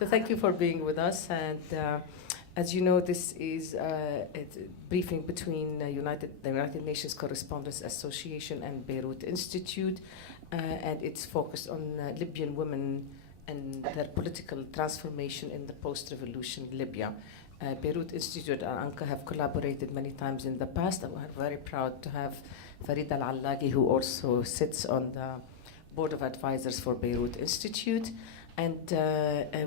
So thank you for being with us. And as you know, this is a briefing between the United Nations Correspondents Association and Beirut Institute, and it's focused on Libyan women and their political transformation in the post-revolution Libya. Beirut Institute and ANCA have collaborated many times in the past, and we're very proud to have Farida Allaghi, who also sits on the Board of Advisors for Beirut Institute. And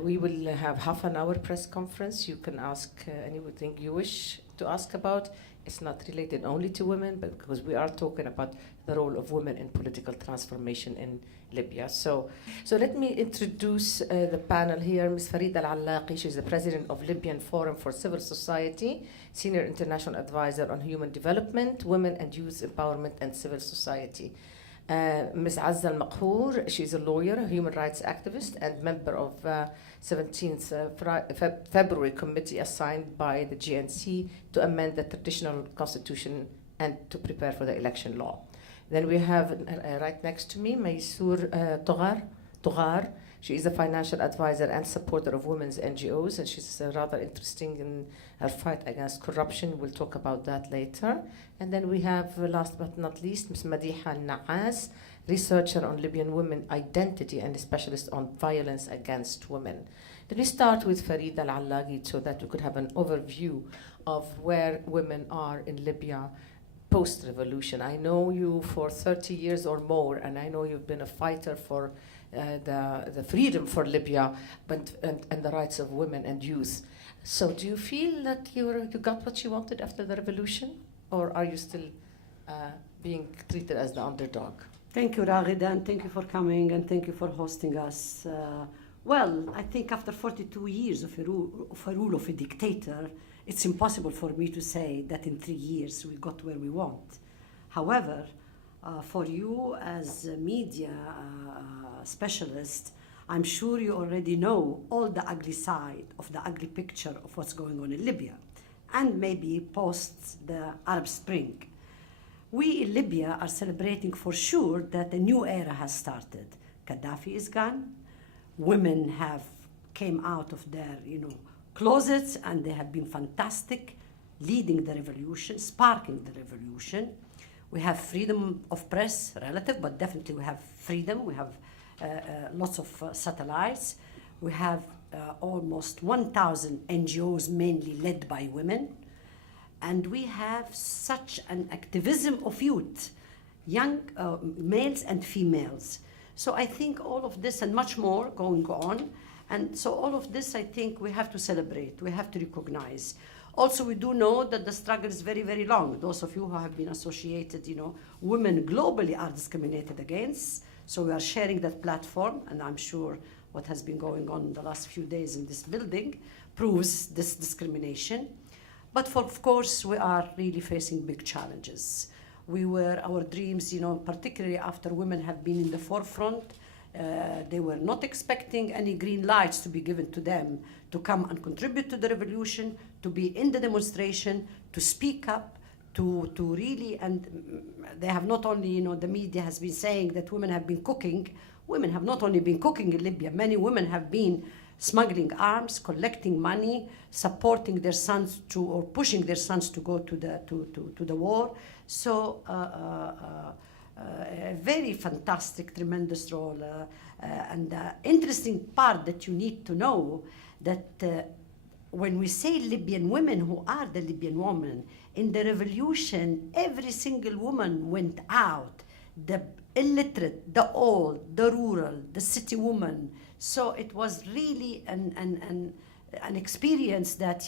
we will have half an hour press conference. You can ask anything you wish to ask about. It's not related only to women, but because we are talking about the role of women in political transformation in Libya. So let me introduce the panel here. Ms. Farida Allaghi, she's the president of Libyan Forum for Civil Society, senior international advisor on human development, women and youth empowerment and civil society. Ms. Azza Al Maghur, she's a lawyer, a human rights activist, and member of 17th February committee assigned by the GNC to amend the traditional constitution and to prepare for the election law. Then we have right next to me, Maysoon Tughar. She is a financial advisor and supporter of women's NGOs, and she's rather interesting in her fight against corruption. We'll talk about that later. And then we have, last but not least, Ms. Madiha Alnaas, researcher on Libyan women identity and a specialist on violence against women. Let me start with Farida Allaghi so that we could have an overview of where women are in Libya post-revolution. I know you for 30 years or more, and I know you've been a fighter for the freedom for Libya and the rights of women and youth. So do you feel that you got what you wanted after the revolution, or are you still being treated as the underdog? Thank you, Raghida, and thank you for coming, and thank you for hosting us. Well, I think after 42 years of a rule of a dictator, it's impossible for me to say that in 3 years we got where we want. However, for you as a media specialist, I'm sure you already know all the ugly side of the ugly picture of what's going on in Libya, and maybe post the Arab Spring. We in Libya are celebrating for sure that a new era has started. Gaddafi is gone. Women have came out of their, closets, and they have been fantastic, leading the revolution, sparking the revolution. We have freedom of press, relative, but definitely we have freedom. We have lots of satellites. We have almost 1,000 NGOs, mainly led by women. And we have such an activism of youth, young males and females. So I think all of this and much more going on. And so all of this, I think we have to celebrate, we have to recognize. Also, we do know that the struggle is very, very long. Those of you who have been associated, women globally are discriminated against. So we are sharing that platform, and I'm sure what has been going on in the last few days in this building proves this discrimination. But of course, we are really facing big challenges. Our dreams, particularly after women have been in the forefront, they were not expecting any green lights to be given to them to come and contribute to the revolution, to be in the demonstration, to speak up, to really, and they have not only, the media has been saying that women have been cooking. Women have not only been cooking in Libya, many women have been smuggling arms, collecting money, supporting their sons or pushing their sons to go to the war. So a very fantastic, tremendous role. And the interesting part that you need to know that when we say Libyan women, who are the Libyan women, in the revolution, every single woman went out, the illiterate, the old, the rural, the city woman. So it was really an experience that,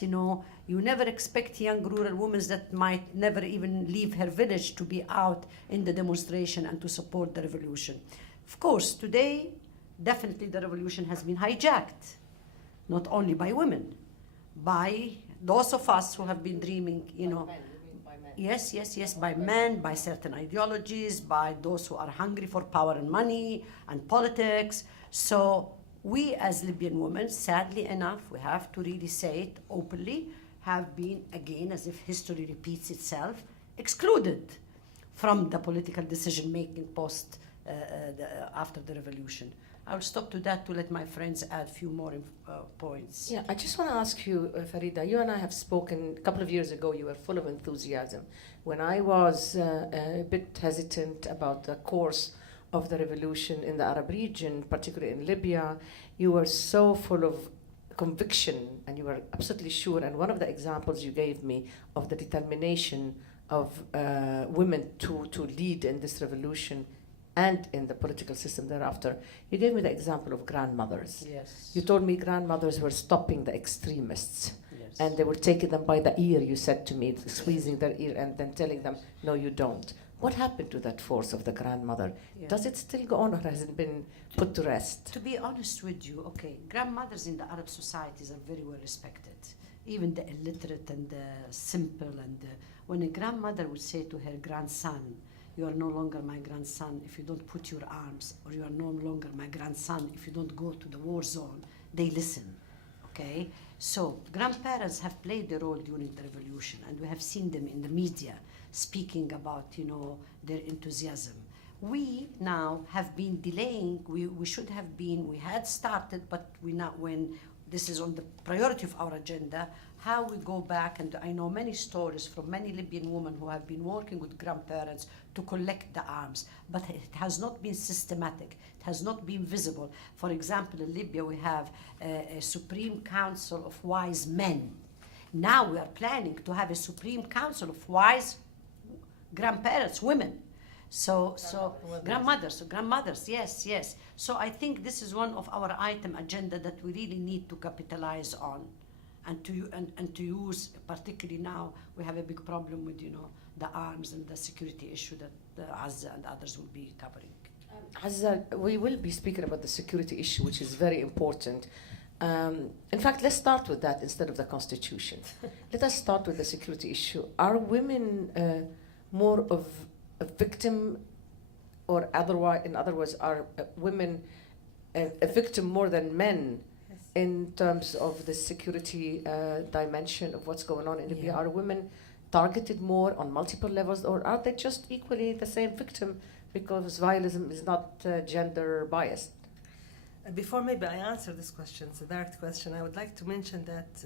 you never expect young rural women that might never even leave her village to be out in the demonstration and to support the revolution. Of course, today, definitely the revolution has been hijacked, not only by women, by those of us who have been dreaming, Yes, by men, by certain ideologies, by those who are hungry for power and money and politics. So we as Libyan women, sadly enough, we have to really say it openly, have been, again, as if history repeats itself, excluded from the political decision-making post after the revolution. I'll stop to that to let my friends add a few more points. Yeah, I just want to ask you, Farida, you and I have spoken a couple of years ago. You were full of enthusiasm. When I was a bit hesitant about the course of the revolution in the Arab region, particularly in Libya, you were so full of conviction and you were absolutely sure. And one of the examples you gave me of the determination of women to lead in this revolution and in the political system thereafter, you gave me the example of grandmothers. Yes. You told me grandmothers were stopping the extremists. Yes. And they were taking them by the ear, you said to me, squeezing their ear and then telling them, no, you don't. What happened to that force of the grandmother? Yeah. Does it still go on or has it been put to rest? To be honest with you, okay, grandmothers in the Arab societies are very well respected. Even the illiterate and the simple. And when a grandmother would say to her grandson, you are no longer my grandson if you don't put your arms, or you are no longer my grandson if you don't go to the war zone, they listen, okay? So grandparents have played a role during the revolution, and we have seen them in the media speaking about, their enthusiasm. We now have been delaying, we should have been, we had started, but we not, when this is on the priority of our agenda, how we go back, and I know many stories from many Libyan women who have been working with grandparents to collect the arms, but it has not been systematic, it has not been visible. For example, in Libya we have a Supreme Council of Wise Men. Now we are planning to have a Supreme Council of Wise grandparents, women. So grandmothers, yes. So I think this is one of our item agenda that we really need to capitalize on, and to use, particularly now we have a big problem with the arms and the security issue that Azza and others will be covering. Azza, we will be speaking about the security issue, which is very important. In fact, let's start with that instead of the constitution. Let us start with the security issue. Are women more of a victim, or otherwise, in other words, are women a victim more than men in terms of the security dimension of what's going on in Libya? Are women targeted more on multiple levels, or are they just equally the same victim because violence is not gender biased? Before maybe I answer this question, it's a direct question, I would like to mention that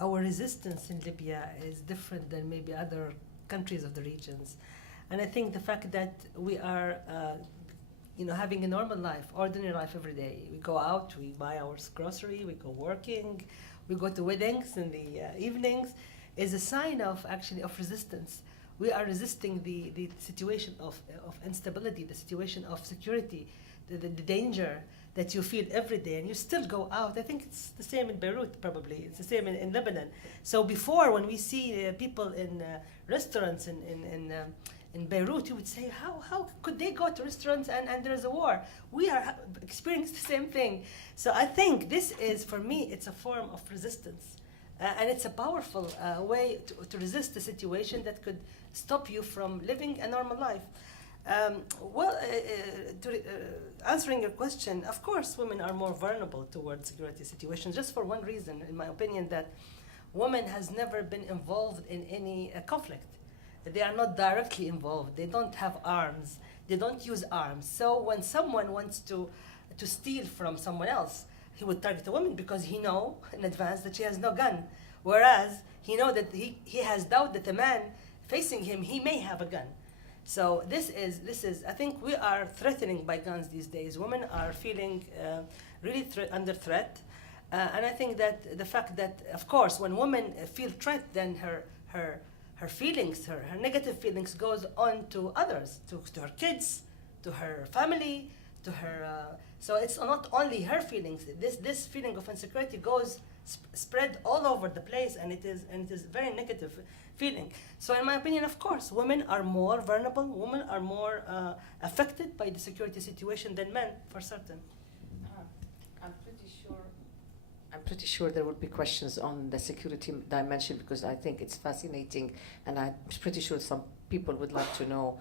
our resistance in Libya is different than maybe other countries of the regions. And I think the fact that we are having a normal life, ordinary life every day. We go out, we buy our grocery, we go working, we go to weddings in the evenings, is a sign of resistance. We are resisting the situation of instability, the situation of security, the danger that you feel every day, and you still go out. I think it's the same in Beirut, probably. It's the same in Lebanon. So before, when we see people in restaurants in Beirut, you would say, how could they go to restaurants and there's a war? We are experiencing the same thing. So I think this is, for me, it's a form of resistance. And it's a powerful way to resist the situation that could stop you from living a normal life. Answering your question, of course, women are more vulnerable towards security situations, just for one reason, in my opinion, that women has never been involved in any conflict. They are not directly involved. They don't have arms. They don't use arms. So when someone wants to steal from someone else, he would target a woman because he know in advance that she has no gun. Whereas he know that he has doubt that the man facing him, he may have a gun. So this is I think we are threatening by guns these days. Women are feeling really under threat. And I think that the fact that, of course, when women feel threat, then her feelings, her negative feelings goes on to others, to her kids, to her family, to her. So it's not only her feelings. This feeling of insecurity goes spread all over the place, and it is very negative feeling. So in my opinion, of course, women are more vulnerable. Women are more affected by the security situation than men, for certain. I'm pretty sure there will be questions on the security dimension, because I think it's fascinating, and I'm pretty sure some people would like to know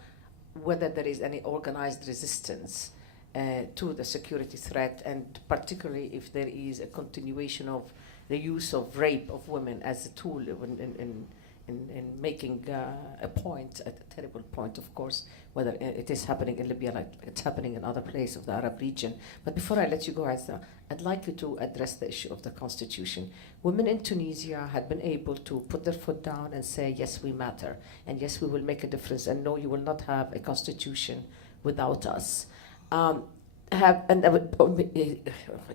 whether there is any organized resistance to the security threat, and particularly if there is a continuation of the use of rape of women as a tool in making a point, a terrible point, of course, whether it is happening in Libya like it's happening in other places of the Arab region. But before I let you go, Azza, I'd like you to address the issue of the constitution. Women in Tunisia had been able to put their foot down and say, yes, we matter, and yes, we will make a difference, and no, you will not have a constitution without us.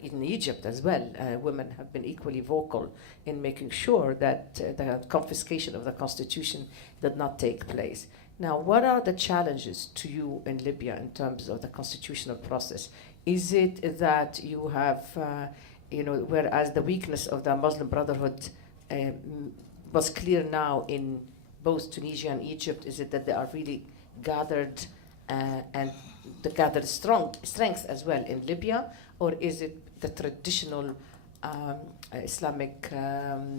In Egypt as well, women have been equally vocal in making sure that the confiscation of the constitution did not take place. Now, what are the challenges to you in Libya in terms of the constitutional process? Is it that you have, whereas the weakness of the Muslim Brotherhood was clear now in both Tunisia and Egypt, is it that they are really gathered and they gather strength as well in Libya, or is it the traditional Islamic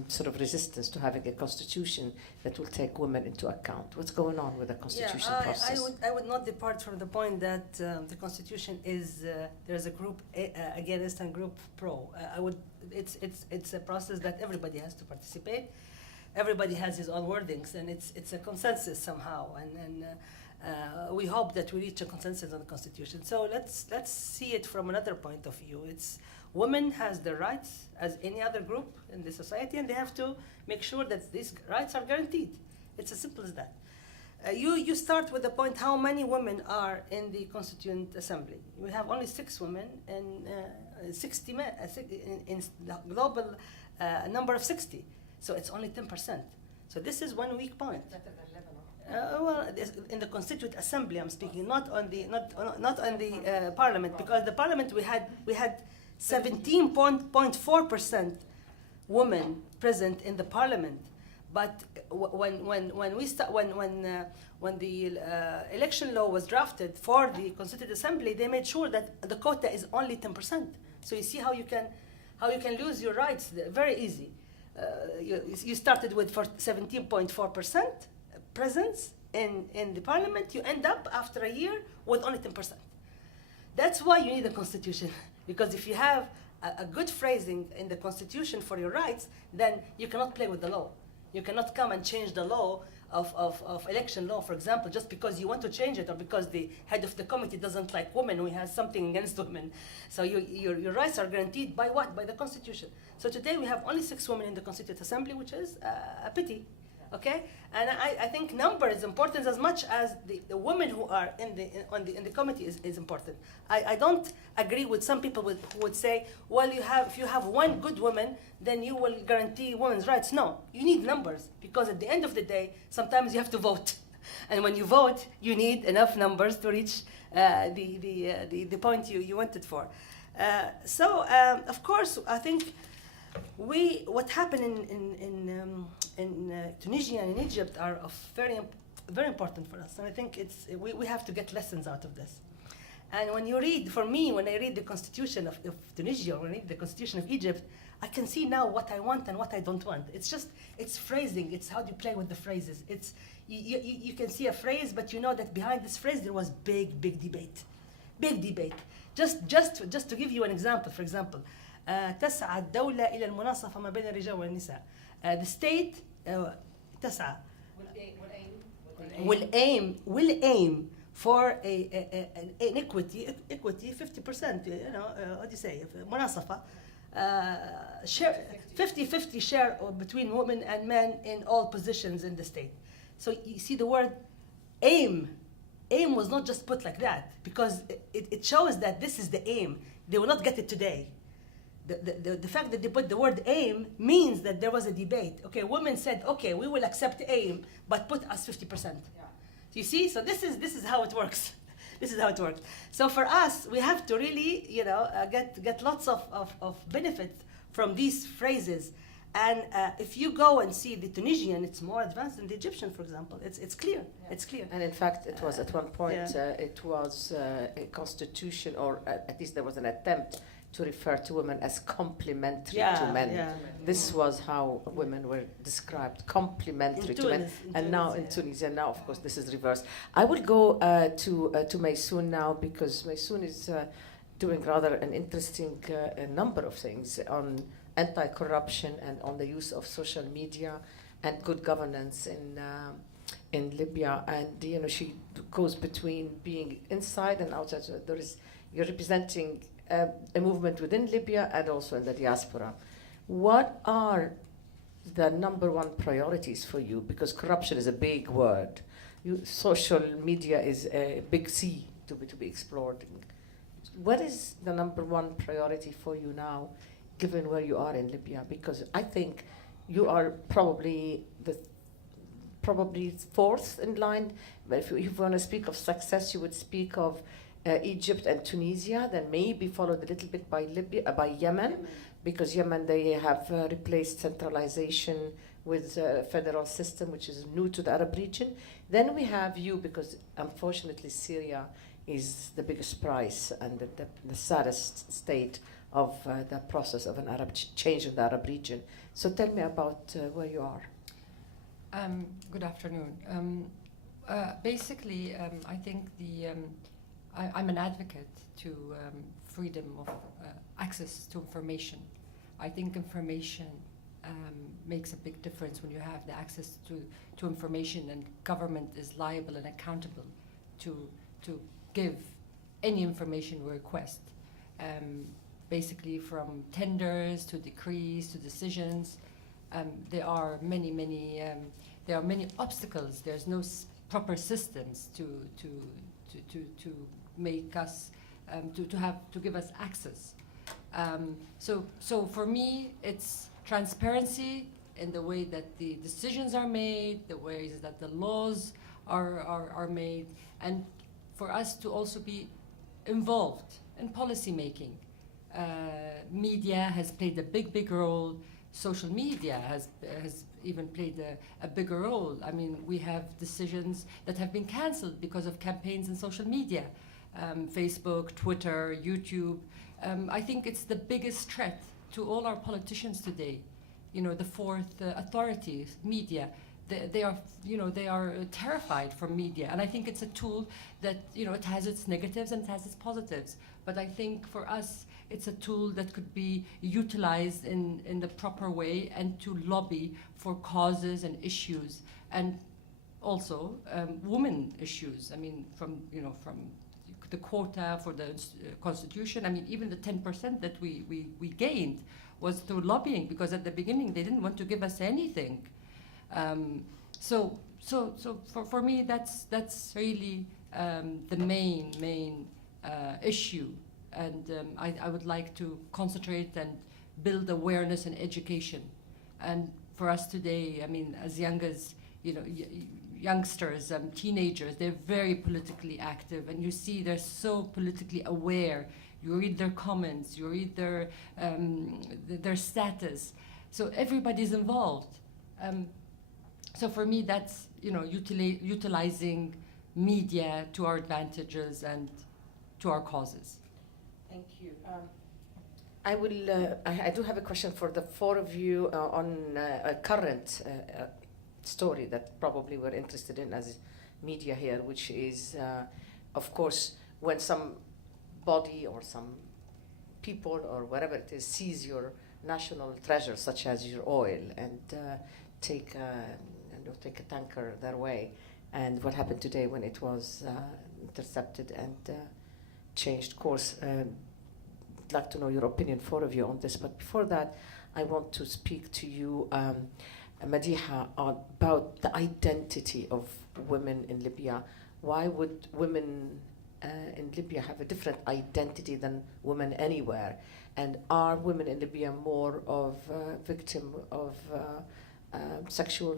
sort of resistance to having a constitution that will take women into account? What's going on with the constitution process? I would not depart from the point that the constitution is there's a group against and group pro. It's a process that everybody has to participate. Everybody has his own wordings, and it's a consensus somehow. And we hope that we reach a consensus on the constitution. So let's see it from another point of view. It's women has the rights as any other group in the society, and they have to make sure that these rights are guaranteed. It's as simple as that. You start with the point how many women are in the Constituent Assembly. We have only 6 women and 60 men in the global number of 60. So it's only 10%. So this is one weak point. In the Constituent Assembly, I'm speaking, not on the Parliament, because the Parliament we had 17.4% women present in the Parliament, but when the election law was drafted for the Constituent Assembly, they made sure that the quota is only 10%. So you see how you can lose your rights very easy. You started with 17.4% presence in the parliament, you end up after a year with only 10%. That's why you need a constitution, because if you have a good phrasing in the constitution for your rights, then you cannot play with the law. You cannot come and change the law of election law, for example, just because you want to change it or because the head of the committee doesn't like women, or he has something against women. So your rights are guaranteed by what? By the constitution. So today we have only 6 women in the Constituent Assembly, which is a pity. Okay, and I think number is important as much as the women who are in the committee is important. I don't agree with some people who would say, well, if you have one good woman, then you will guarantee women's rights. No, you need numbers, because at the end of the day, sometimes you have to vote, and when you vote, you need enough numbers to reach the point you wanted for. Of course, I think what happened in Tunisia and in Egypt are very important for us, and I think we have to get lessons out of this. And when I read the constitution of Tunisia, or when I read the constitution of Egypt, I can see now what I want and what I don't want. It's phrasing. It's how do you play with the phrases. You can see a phrase, but you know that behind this phrase there was big debate. Just to give you an example, for example. تسعى الدولة إلى المناصفة ما بين الرجال والنساء. The state تسعى will aim for an equity 50%. What do you say? مناصفة. 50-50 share between women and men in all positions in the state. So you see the word aim. Aim was not just put like that, because it shows that this is the aim. They will not get it today. The fact that they put the word aim means that there was a debate. Okay, women said, okay, we will accept aim, but put us 50%. Yeah. You see, so this is how it works. This is how it works. So for us, we have to really, get lots of benefits from these phrases. And if you go and see the Tunisian, it's more advanced than the Egyptian, for example. It's clear. Yeah. It's clear. And in fact, it was at one point, it was a constitution, or at least there was an attempt to refer to women as complementary to men. Yeah. This was how women were described, complementary to men. And now in Tunisia, now of course this is reversed. I will go to Maysoon now, because Maysoon is doing rather an interesting number of things on anti-corruption and on the use of social media and good governance in Libya. And she goes between being inside and outside. So you're representing a movement within Libya and also in the diaspora. What are the number one priorities for you? Because corruption is a big word. Social media is a big sea to be explored. What is the number one priority for you now, given where you are in Libya? Because I think you are probably fourth in line. But if you want to speak of success, you would speak of Egypt and Tunisia, then maybe followed a little bit by Yemen, because Yemen, they have replaced centralization with a federal system, which is new to the Arab region. Then we have you, because unfortunately Syria is the biggest price and the saddest state of the process of an Arab change in the Arab region. So tell me about where you are. Good afternoon. Basically, I think I'm an advocate to freedom of access to information. I think information makes a big difference when you have the access to information, and government is liable and accountable to give any information we request. Basically, from tenders to decrees to decisions, there are many obstacles. There's no proper systems to make us to give us access. So for me, it's transparency in the way that the decisions are made, the ways that the laws are made, and for us to also be involved in policy making. Media has played a big role. Social media has even played a bigger role. I mean, we have decisions that have been cancelled because of campaigns in social media, Facebook, Twitter, YouTube. I think it's the biggest threat to all our politicians today. The fourth authority, media. They are terrified from media, and I think it's a tool that it has its negatives and it has its positives. But I think for us, it's a tool that could be utilized in the proper way and to lobby for causes and issues, and also women issues. I mean, from the quota for the constitution. I mean, even the 10% that we gained was through lobbying, because at the beginning they didn't want to give us anything. So for me, that's really the main issue, and I would like to concentrate and build awareness and education. And for us today, I mean, as young as youngsters, teenagers, they're very politically active, and you see they're so politically aware. You read their comments, you read their status, so everybody's involved. So for me, that's utilizing media to our advantages and to our causes. Thank you. I do have a question for the four of you on a current story that probably we're interested in as media here, which is, of course, when some body or some people or whatever it is sees your national treasure, such as your oil, and take a tanker their way. And what happened today when it was intercepted and changed course. I'd like to know your opinion, four of you, on this. But before that, I want to speak to you, Madiha, about the identity of women in Libya. Why would women in Libya have a different identity than women anywhere? And are women in Libya more of victim of sexual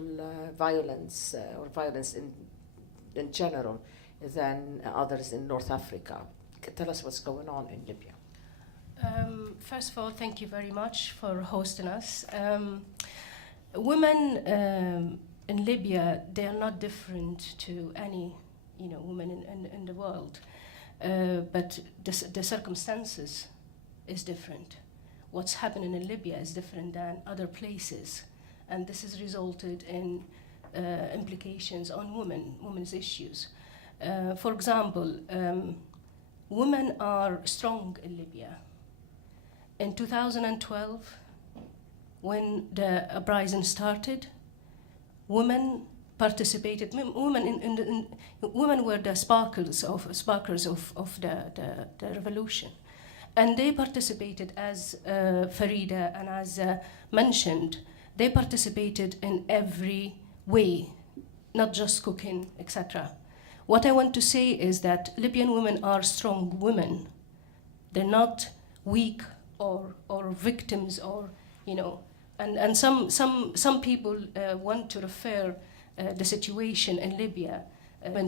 violence or violence in general than others in North Africa? Tell us what's going on in Libya. First of all, thank you very much for hosting us. Women in Libya, they are not different to any women in the world, but the circumstances is different. What's happening in Libya is different than other places, and this has resulted in implications on women's issues. For example, women are strong in Libya. In 2012, when the uprising started, women participated. Women were the sparkers of the revolution, and they participated, as Farida and as mentioned. They participated in every way, not just cooking, etc. What I want to say is that Libyan women are strong women. They're not weak or victims, or and some people want to refer the situation in Libya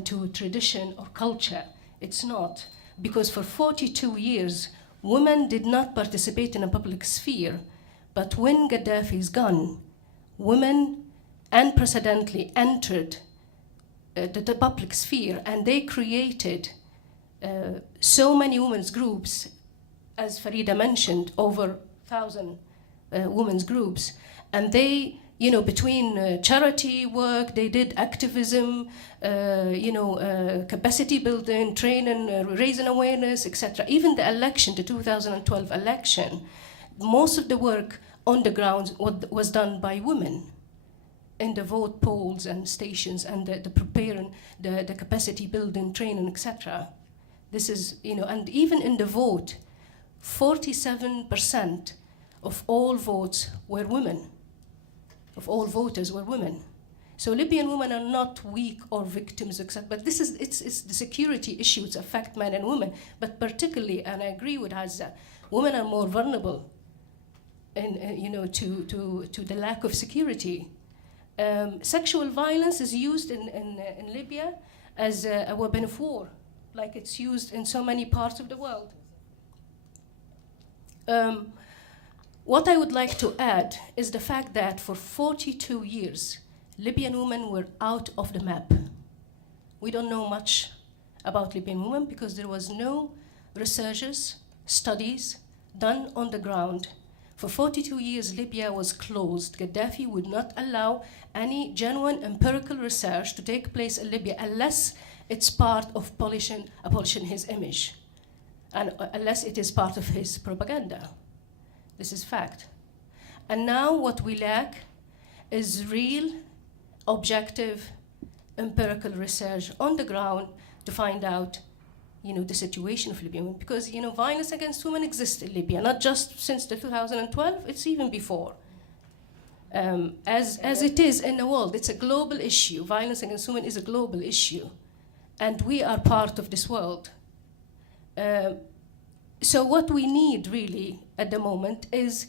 to tradition or culture. It's not, because for 42 years women did not participate in a public sphere, but when Gaddafi is gone, women unprecedentedly entered the public sphere, and they created so many women's groups, as Farida mentioned, over 1,000 women's groups, and they, between charity work, they did activism, capacity building, training, raising awareness, etc. Even the election, the 2012 election, most of the work on the ground was done by women in the vote polls and stations, and the preparing, the capacity building, training, etc. This is, and even in the vote, 47% of all votes were women, of all voters were women. So Libyan women are not weak or victims, etc. But it's the security issues affect men and women, but particularly, and I agree with Azza, women are more vulnerable to the lack of security. Sexual violence is used in Libya as a weapon of war, like it's used in so many parts of the world. What I would like to add is the fact that for 42 years, Libyan women were out of the map. We don't know much about Libyan women because there was no researches, studies done on the ground. For 42 years, Libya was closed. Gaddafi would not allow any genuine empirical research to take place in Libya unless it's part of abolishing his image, and unless it is part of his propaganda. This is fact. And now what we lack is real, objective, empirical research on the ground to find out the situation of Libyan women, because violence against women exists in Libya, not just since the 2012, it's even before. As it is in the world, it's a global issue. Violence against women is a global issue, and we are part of this world. So what we need really at the moment is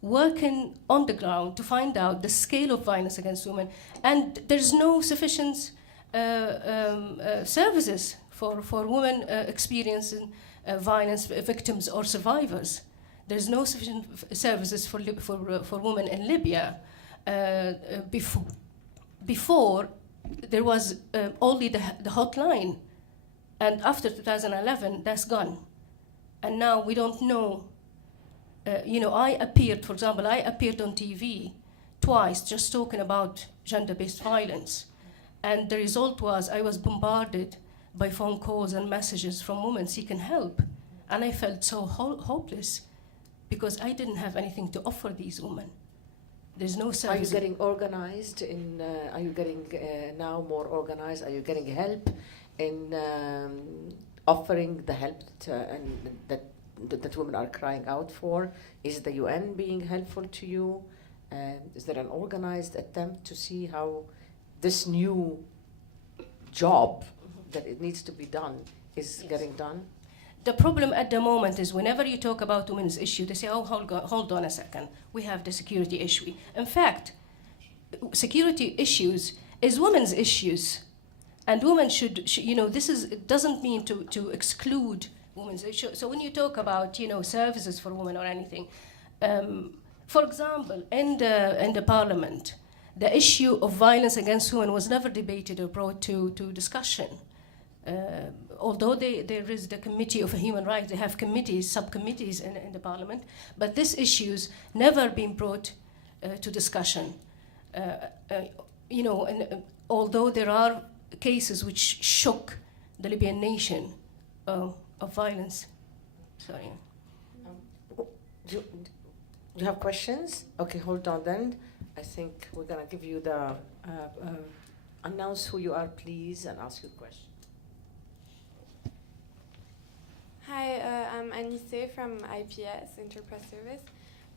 working on the ground to find out the scale of violence against women, and there's no sufficient services for women experiencing violence, victims or survivors. There's no sufficient services for women in Libya. Before there was only the hotline, and after 2011 that's gone, and now we don't know. I appeared on TV twice just talking about gender-based violence, and the result was I was bombarded by phone calls and messages from women seeking help. And I felt so hopeless because I didn't have anything to offer these women. There's no service. Are you getting organized? Are you getting now more organized? Are you getting help in offering the help that women are crying out for? Is the UN being helpful to you? Is there an organized attempt to see how this new job that it needs to be done is getting done? The problem at the moment is whenever you talk about women's issue, they say, oh, hold on a second, we have the security issue. In fact, security issues is women's issues. And women should it doesn't mean to exclude women's issues. So when you talk about, services for women or anything, for example, in the parliament, the issue of violence against women was never debated or brought to discussion. Although there is the Committee of Human Rights, they have committees, subcommittees in the parliament, but this issue's never been brought to discussion. Although there are cases which shook the Libyan nation of violence. Sorry. Do you have questions? Okay, hold on then. I think we're going to give you the, announce who you are, please, and ask your question. Hi, I'm Anissé from IPS, Interpress Service.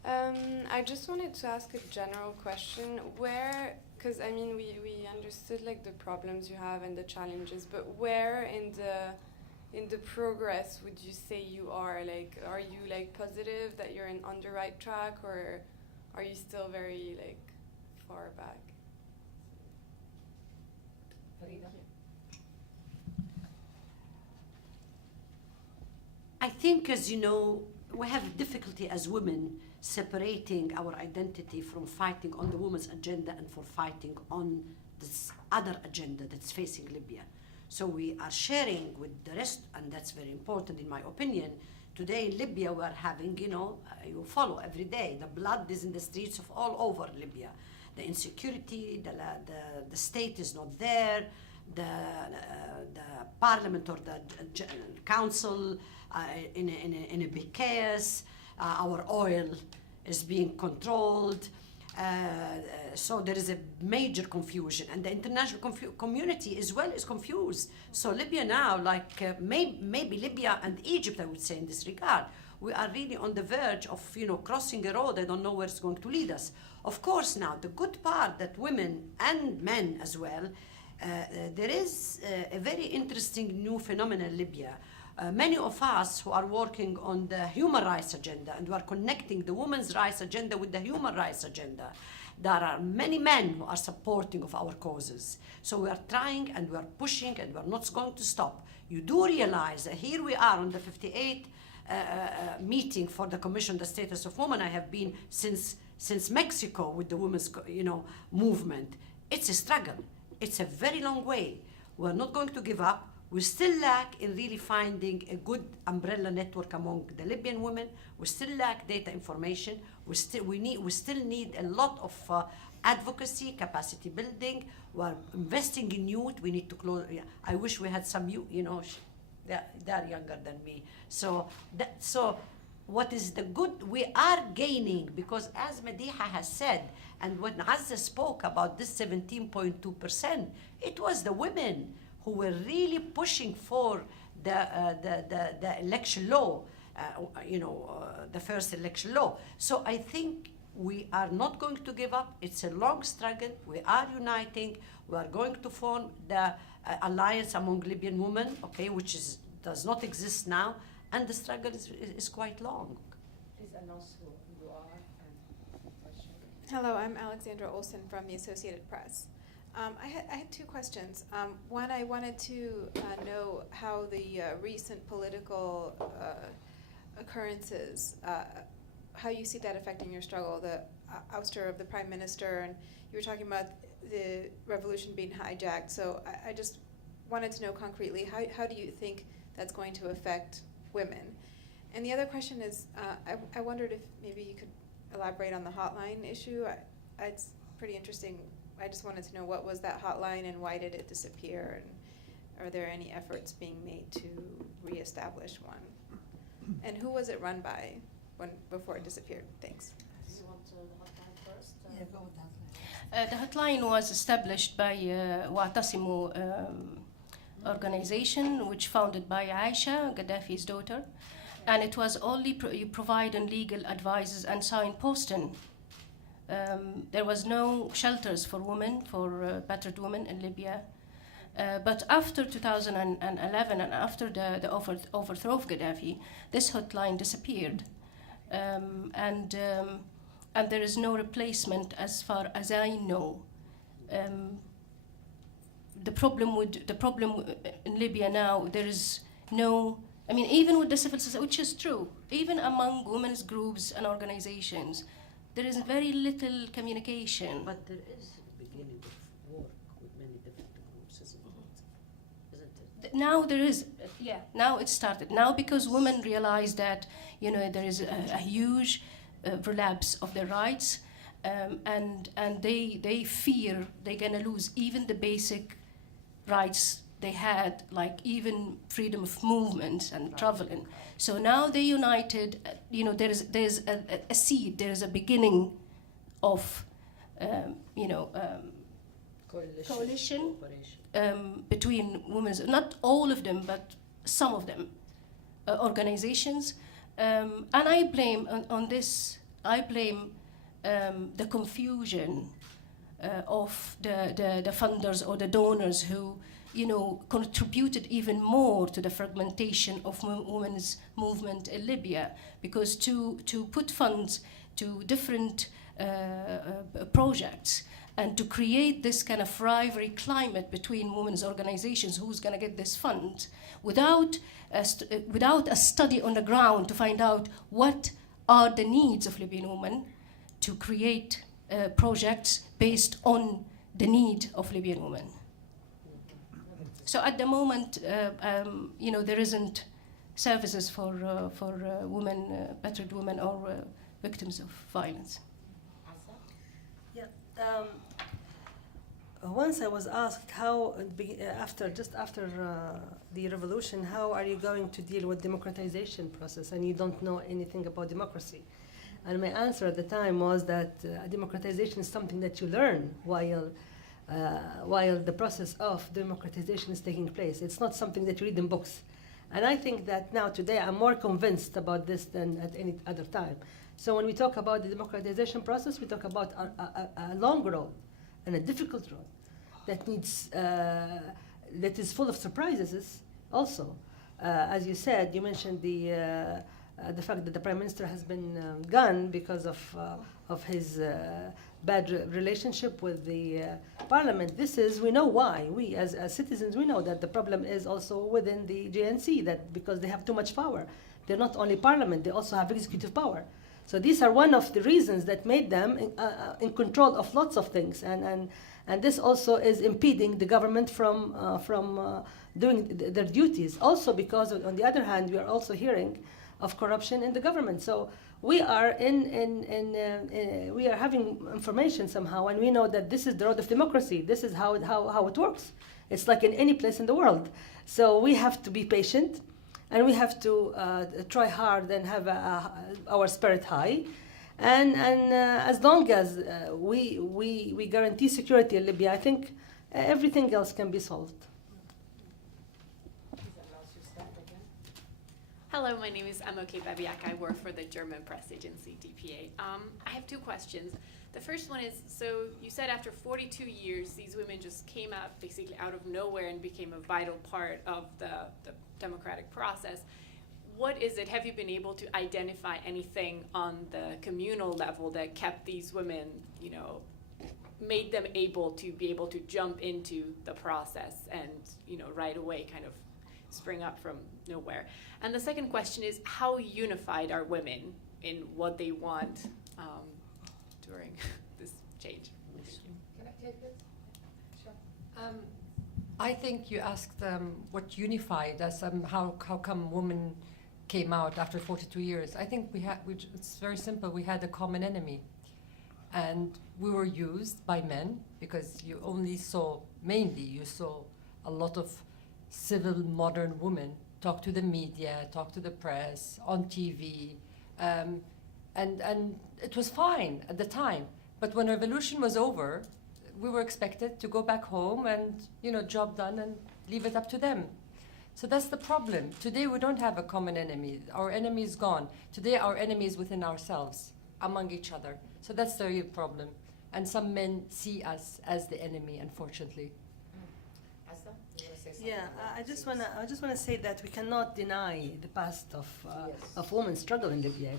I just wanted to ask a general question. Where, because I mean, we understood like the problems you have and the challenges, but where in the progress would you say you are? Like, are you like positive that you're on the right track, or are you still very like far back? Farida? I think, as you know, we have difficulty as women separating our identity from fighting on the women's agenda and for fighting on this other agenda that's facing Libya. So we are sharing with the rest, and that's very important in my opinion. Today in Libya we are having, you follow every day, the blood is in the streets of all over Libya. The insecurity, the state is not there, the parliament or the council in a big chaos, our oil is being controlled, so there is a major confusion, and the international community as well is confused. So Libya now, like maybe Libya and Egypt, I would say in this regard, we are really on the verge of crossing a road. I don't know where it's going to lead us. Of course, now the good part that women and men as well, there is a very interesting new phenomenon in Libya. Many of us who are working on the human rights agenda and who are connecting the women's rights agenda with the human rights agenda, there are many men who are supporting of our causes. So we are trying and we are pushing and we are not going to stop. You do realize that here we are on the 58th meeting for the Commission on the Status of Women. I have been since Mexico with the women's movement. It's a struggle. It's a very long way. We're not going to give up. We still lack in really finding a good umbrella network among the Libyan women. We still lack data information. We still need a lot of advocacy, capacity building. We're investing in youth. We need to close. I wish we had some youth. They're younger than me. So what is the good? We are gaining because, as Madiha has said, and when Azza spoke about this 17.2%, it was the women who were really pushing for the election law, the first election law. So I think we are not going to give up. It's a long struggle. We are uniting. We are going to form the alliance among Libyan women, which does not exist now, and the struggle is quite long. Please announce who you are and question. Hello, I'm Alexandra Olson from the Associated Press. I had two questions. One, I wanted to know how the recent political occurrences, how you see that affecting your struggle, the ouster of the Prime Minister, and you were talking about the revolution being hijacked. So I just wanted to know concretely, how do you think that's going to affect women? And the other question is, I wondered if maybe you could elaborate on the hotline issue. It's pretty interesting. I just wanted to know what was that hotline and why did it disappear, and are there any efforts being made to reestablish one? And who was it run by before it disappeared? Thanks. Do you want the hotline first? Yeah, go with that. The hotline was established by Wa'tasimu organization, which founded by Aisha, Gaddafi's daughter, and it was only providing legal advices and signposting. There was no shelters for women, for battered women in Libya. But after 2011 and after the overthrow of Gaddafi, this hotline disappeared. And there is no replacement as far as I know. The problem in Libya now, there is no, even with the civil society, which is true, even among women's groups and organizations, there is very little communication. But there is a beginning of work with many different groups, isn't it? Now there is, now it started. Now because women realize that, there is a huge relapse of their rights, and they fear they're gonna lose even the basic rights they had, like even freedom of movement and traveling. So now they united. There's a seed. There is a beginning of coalition between women's, not all of them, but some of them, organizations. And I blame on this, I blame the confusion of the funders or the donors who, contributed even more to the fragmentation of women's movement in Libya, because to put funds to different projects and to create this kind of rivalry climate between women's organizations, who's going to get this fund, without a study on the ground to find out what are the needs of Libyan women, to create projects based on the need of Libyan women. So at the moment, there isn't services for women, battered women, or victims of violence. Yeah. Once I was asked how, after the revolution, how are you going to deal with democratization process, and you don't know anything about democracy? And my answer at the time was that democratization is something that you learn while the process of democratization is taking place. It's not something that you read in books. And I think that now, today, I'm more convinced about this than at any other time. So when we talk about the democratization process, we talk about a long road and a difficult road that needs, that is full of surprises also. As you said, you mentioned the fact that the Prime Minister has been gone because of his bad relationship with the Parliament. We know why. We as citizens, we know that the problem is also within the GNC, that because they have too much power. They're not only Parliament, they also have executive power. So these are one of the reasons that made them in control of lots of things. And this also is impeding the government from doing their duties. Also because, on the other hand, we are also hearing of corruption in the government. So we are we are having information somehow, and we know that this is the road of democracy. This is how it works. It's like in any place in the world. So we have to be patient, and we have to try hard and have our spirit high. And as long as we guarantee security in Libya, I think everything else can be solved. Hello, my name is Amoke Babiak. I work for the German press agency, DPA. I have two questions. The first one is, so you said after 42 years, these women just came out basically out of nowhere and became a vital part of the democratic process. What is it, have you been able to identify anything on the communal level that kept these women, made them able to jump into the process and, right away kind of spring up from nowhere? And the second question is, how unified are women in what they want during this change? Can I take this? Sure. I think you asked what unified us, how come women came out after 42 years. I think it's very simple, we had a common enemy. And we were used by men because you saw a lot of civil modern women talk to the media, talk to the press, on TV, and it was fine at the time. But when revolution was over, we were expected to go back home and, job done and leave it up to them. So that's the problem. Today we don't have a common enemy. Our enemy is gone. Today our enemy is within ourselves, among each other. So that's the real problem. And some men see us as the enemy, unfortunately. Azza, you want to say something? Yeah, I just wanna say that we cannot deny the past of women's struggle in Libya.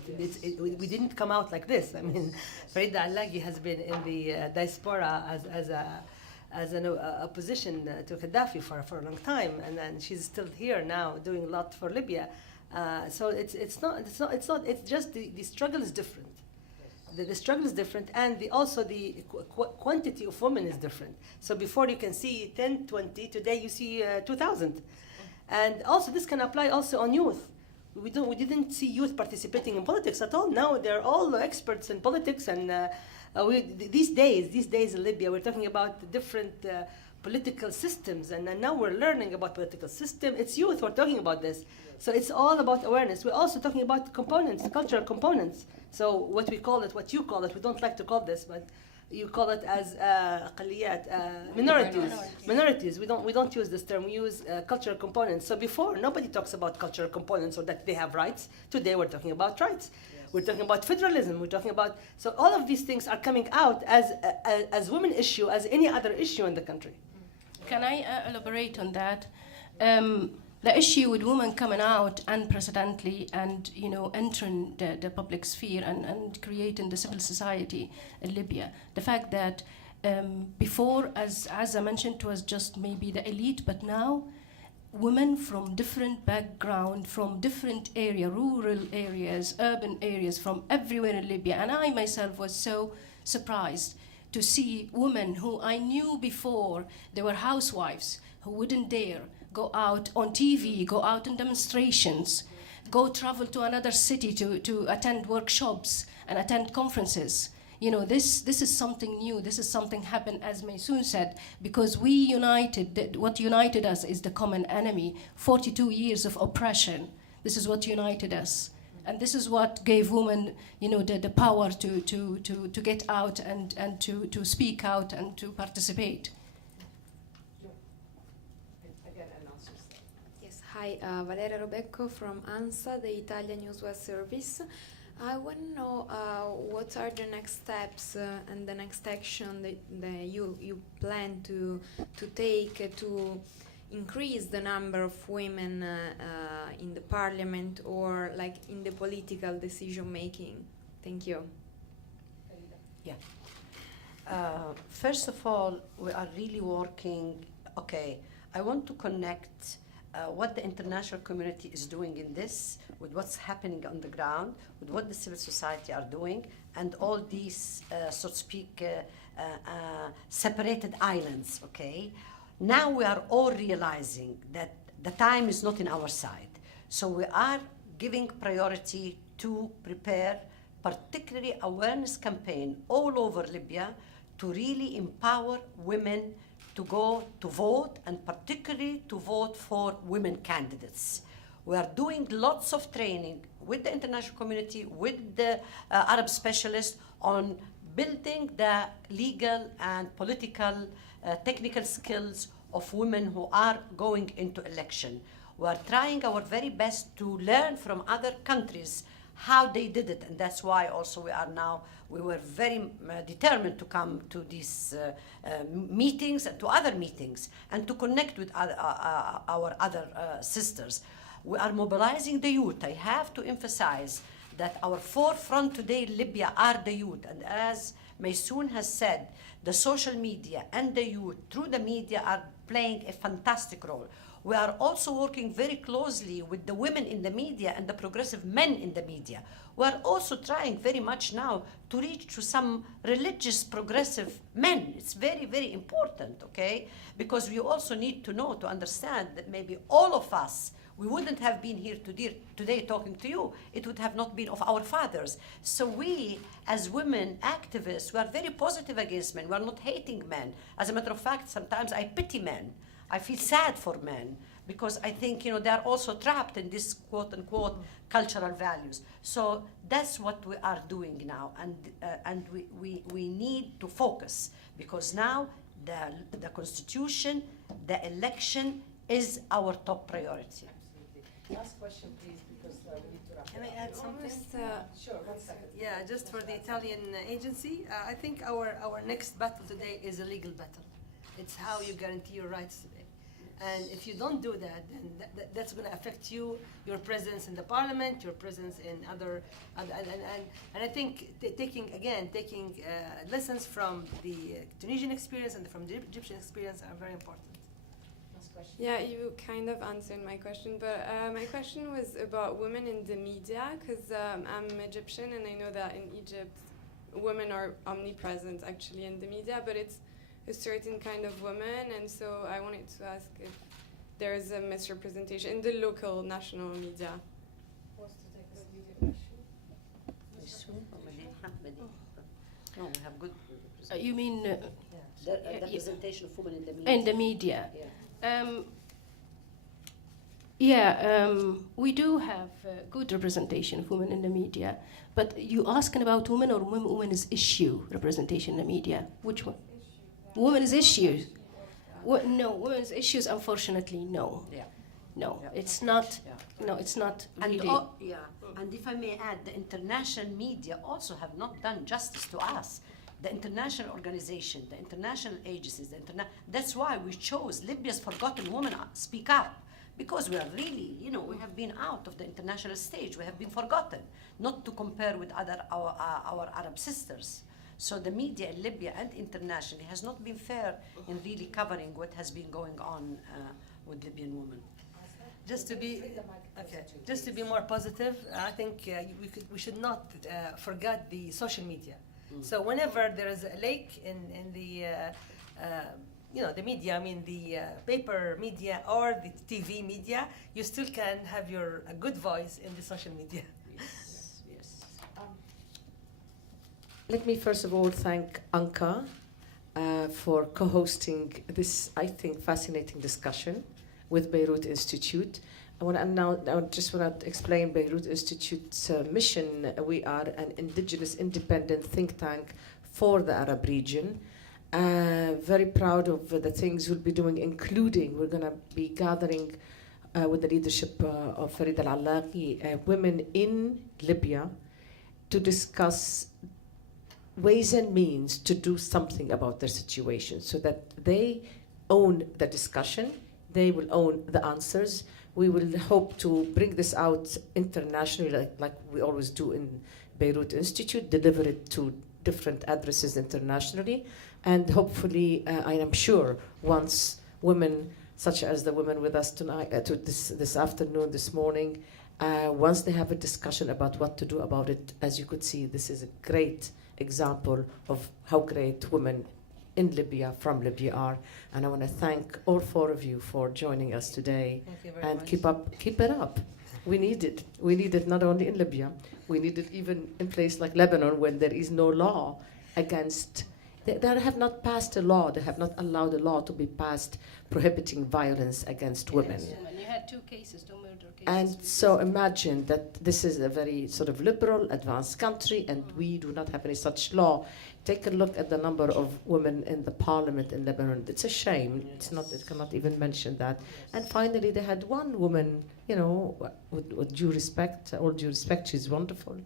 We didn't come out like this. I mean, Farida Allaghi has been in the diaspora as an opposition to Gaddafi for a long time, and then she's still here now doing a lot for Libya. So it's just the struggle is different. The struggle is different, and also the quantity of women is different. So before you can see 10, 20, today you see 2,000. And also this can apply also on youth. We didn't see youth participating in politics at all. Now they're all experts in politics, and these days in Libya, we're talking about different political systems, and now we're learning about political system. It's youth who are talking about this. So it's all about awareness. We're also talking about components, cultural components. So what we call it, what you call it, we don't like to call this, but you call it as أقليات, minorities. We don't use this term. We use cultural components. So before, nobody talks about cultural components or that they have rights. Today, we're talking about rights. We're talking about federalism. We're talking about, so all of these things are coming out as women issue, as any other issue in the country. Can I elaborate on that? The issue with women coming out unprecedentedly and entering the public sphere and creating the civil society in Libya. The fact that before, as I mentioned, it was just maybe the elite, but now women from different background, from different area, rural areas, urban areas, from everywhere in Libya. And I myself was so surprised to see women who I knew before, they were housewives, who wouldn't dare go out on TV, go out in demonstrations, go travel to another city to attend workshops and attend conferences. This is something new. This is something happened, as Maysoon said, because we united. What united us is the common enemy. 42 years of oppression. This is what united us. And this is what gave women, the power to get out and to speak out and to participate. Hi, Valeria Robecco from ANSA, the Italian News Web Service. I want to know what are the next steps and the next action that you plan to take to increase the number of women in the parliament or like in the political decision making. Thank you. Yeah. First of all, we are really working. Okay, I want to connect what the international community is doing in this, with what's happening on the ground, with what the civil society are doing, and all these, so to speak, separated islands, okay? Now we are all realizing that the time is not in our side. So we are giving priority to prepare particularly awareness campaign all over Libya to really empower women to go to vote, and particularly to vote for women candidates. We are doing lots of training with the international community, with the Arab specialists on building the legal and political technical skills of women who are going into election. We are trying our very best to learn from other countries how they did it, and that's why also we were very determined to come to these meetings and to other meetings and to connect with our other sisters. We are mobilizing the youth. I have to emphasize that our forefront today in Libya are the youth, and as Maysoon has said, the social media and the youth through the media are playing a fantastic role. We are also working very closely with the women in the media and the progressive men in the media. We are also trying very much now to reach to some religious progressive men. It's very, very important, okay? Because we also need to know, to understand that maybe all of us, we wouldn't have been here today talking to you. It would have not been of our fathers. So we, as women activists, we are very positive against men. We are not hating men. As a matter of fact, sometimes I pity men. I feel sad for men because I think, they are also trapped in this quote-unquote cultural values. So that's what we are doing now, and we need to focus, because now the constitution, the election is our top priority. Last question, please, because we need to wrap Can it I up. add something? Sure, 1 second. Yeah, just for the Italian agency, I think our next battle today is a legal battle. It's how you guarantee your rights today. And if you don't do that, then that's going to affect you, your presence in the parliament, your presence in other and I think taking lessons from the Tunisian experience and from the Egyptian experience are very important. Last question. Yeah, you kind of answered my question, but my question was about women in the media, because I'm Egyptian and I know that in Egypt, women are omnipresent actually in the media, but it's a certain kind of woman, and so I wanted to ask if there is a misrepresentation in the local national media. Wants to take the question? No, we have good You mean the representation of women in the media. in the media? Yeah. We do have good representation of women in the media, but you asking about women or women's issue representation in the media? Which one? Women's issues. No, women's issues. Unfortunately, no. Yeah. No, Yeah. it's not. Yeah. No, it's not And really. and if I may add, the international media also have not done justice to us. The international organization, the international agencies, that's why we chose Libya's Forgotten Women Speak Up. Because we are really, we have been out of the international stage. We have been forgotten, not to compare with our Arab sisters. So the media in Libya and internationally has not been fair in really covering what has been going on with Libyan women. Just to be more positive, I think we should not forget the social media. So whenever there is a leak in the the media, I mean the paper media or the TV media, you still can have a good voice in the social media. Yes. Let me first of all thank Anka for co-hosting this, I think, fascinating discussion with Beirut Institute. I just want to explain Beirut Institute's mission. We are an indigenous independent think tank for the Arab region. Very proud of the things we'll be doing, including we're going to be gathering with the leadership of Farida Allaghi, women in Libya, to discuss ways and means to do something about their situation so that they own the discussion, they will own the answers. We will hope to bring this out internationally like we always do in Beirut Institute, deliver it to different addresses internationally, and hopefully, I am sure, once women such as the women with us tonight, this afternoon, this morning, once they have a discussion about what to do about it, as you could see, this is a great example of how great women in Libya, from Libya are. And I want to thank all four of you for joining us today. Thank you very and much. Keep it up. We need it. We need it not only in Libya, we need it even in place like Lebanon when there is no law against, they have not passed a law, they have not allowed a law to be passed prohibiting violence against women. And you had two murder cases. And so imagine that this is a very sort of liberal, advanced country, and we do not have any such law. Take a look at the number of women in the parliament in Lebanon. It's a shame. It cannot even mention that. And finally, they had one woman, with due respect, all due respect, she's wonderful,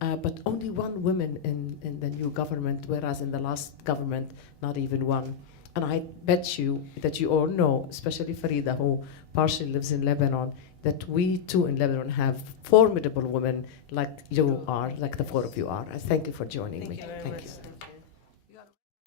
but only one woman in the new government, whereas in the last government, not even one. And I bet you that you all know, especially Farida, who partially lives in Lebanon, that we too in Lebanon have formidable women like you are, like the four of you are. I thank you for joining me. Thank you very much.